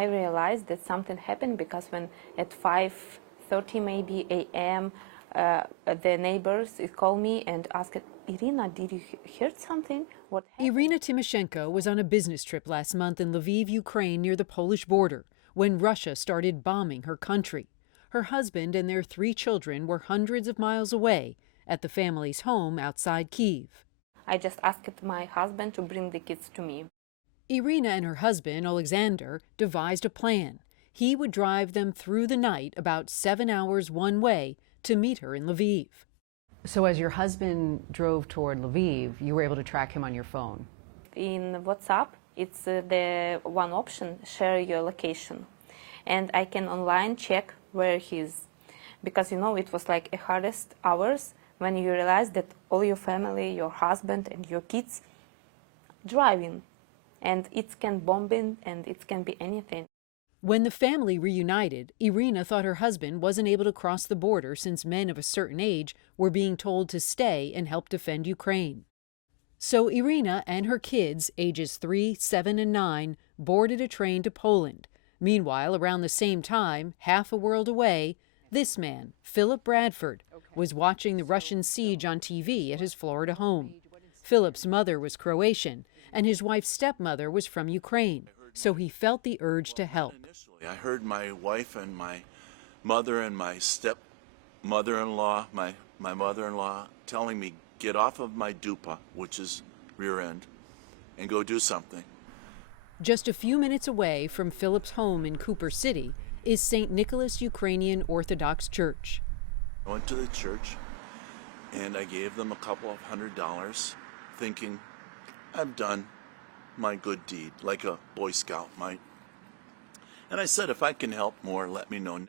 I realized that something happened because when at 5:30 maybe a.m. The neighbors called me and asked, Irina, did you hear something? What happened? Irina Tymoshenko was on a business trip last month in Lviv, Ukraine, near the Polish border, when Russia started bombing her country. Her husband and their 3 children were hundreds of miles away at the family's home outside Kyiv. I just asked my husband to bring the kids to me. Irina and her husband, Alexander, devised a plan. He would drive them through the night about 7 hours one way to meet her in Lviv. So as your husband drove toward Lviv, you were able to track him on your phone? In WhatsApp, it's the one option, share your location. And I can online check where he is. Because, it was like the hardest hours when you realize that all your family, your husband and your kids driving. And it can bombing and it can be anything. When the family reunited, Irina thought her husband wasn't able to cross the border since men of a certain age were being told to stay and help defend Ukraine. So Irina and her kids, ages 3, 7, and 9, boarded a train to Poland. Meanwhile, around the same time, half a world away, this man, Philip Bradford, was watching the Russian siege on TV at his Florida home. Philip's mother was Croatian, and his wife's stepmother was from Ukraine, so he felt the urge to help. I heard my wife and my mother and my step-mother-in-law, my mother-in-law, telling me, get off of my dupa, which is rear end, and go do something. Just a few minutes away from Philip's home in Cooper City is St. Nicholas Ukrainian Orthodox Church. I went to the church, and I gave them a couple of $100, thinking, I've done my good deed, like a Boy Scout might. And I said, if I can help more, let me know.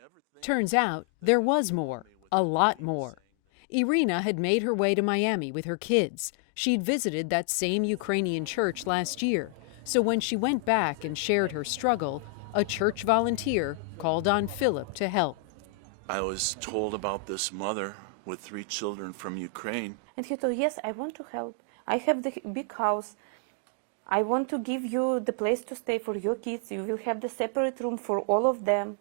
Turns out there was more, a lot more. Irina had made her way to Miami with her kids. She'd visited that same Ukrainian church last year, so when she went back and shared her struggle, a church volunteer called on Philip to help. I was told about this mother with 3 children from Ukraine. And he told, yes, I want to help. I have the big house. I want to give you the place to stay for your kids. You will have the separate room for all of them.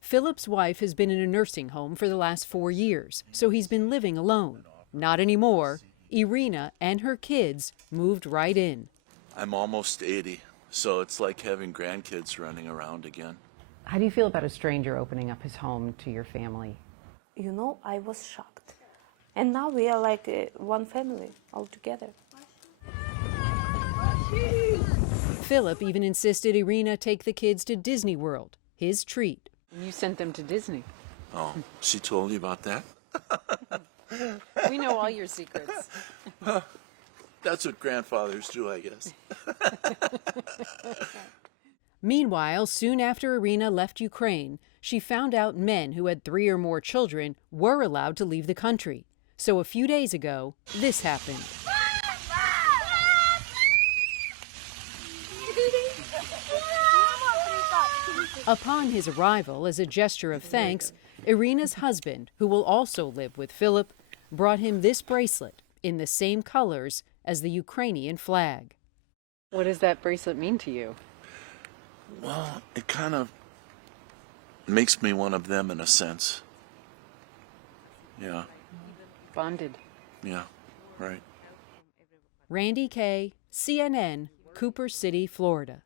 Philip's wife has been in a nursing home for the last 4 years, so he's been living alone. Not anymore. Irina and her kids moved right in. I'm almost 80, so it's like having grandkids running around again. How do you feel about a stranger opening up his home to your family? I was shocked. And now we are like one family all together. Philip even insisted Irina take the kids to Disney World, his treat. You sent them to Disney. Oh, she told you about that? We know all your secrets. That's what grandfathers do, I guess. Meanwhile, soon after Irina left Ukraine, she found out men who had 3 or more children were allowed to leave the country. So a few days ago, this happened. Upon his arrival, as a gesture of thanks, Irina's husband, who will also live with Philip, brought him this bracelet in the same colors as the Ukrainian flag. What does that bracelet mean to you? Well, it kind of makes me one of them in a sense. Yeah. Bonded. Yeah, right. Randi, Kaye, CNN, Cooper City, Florida.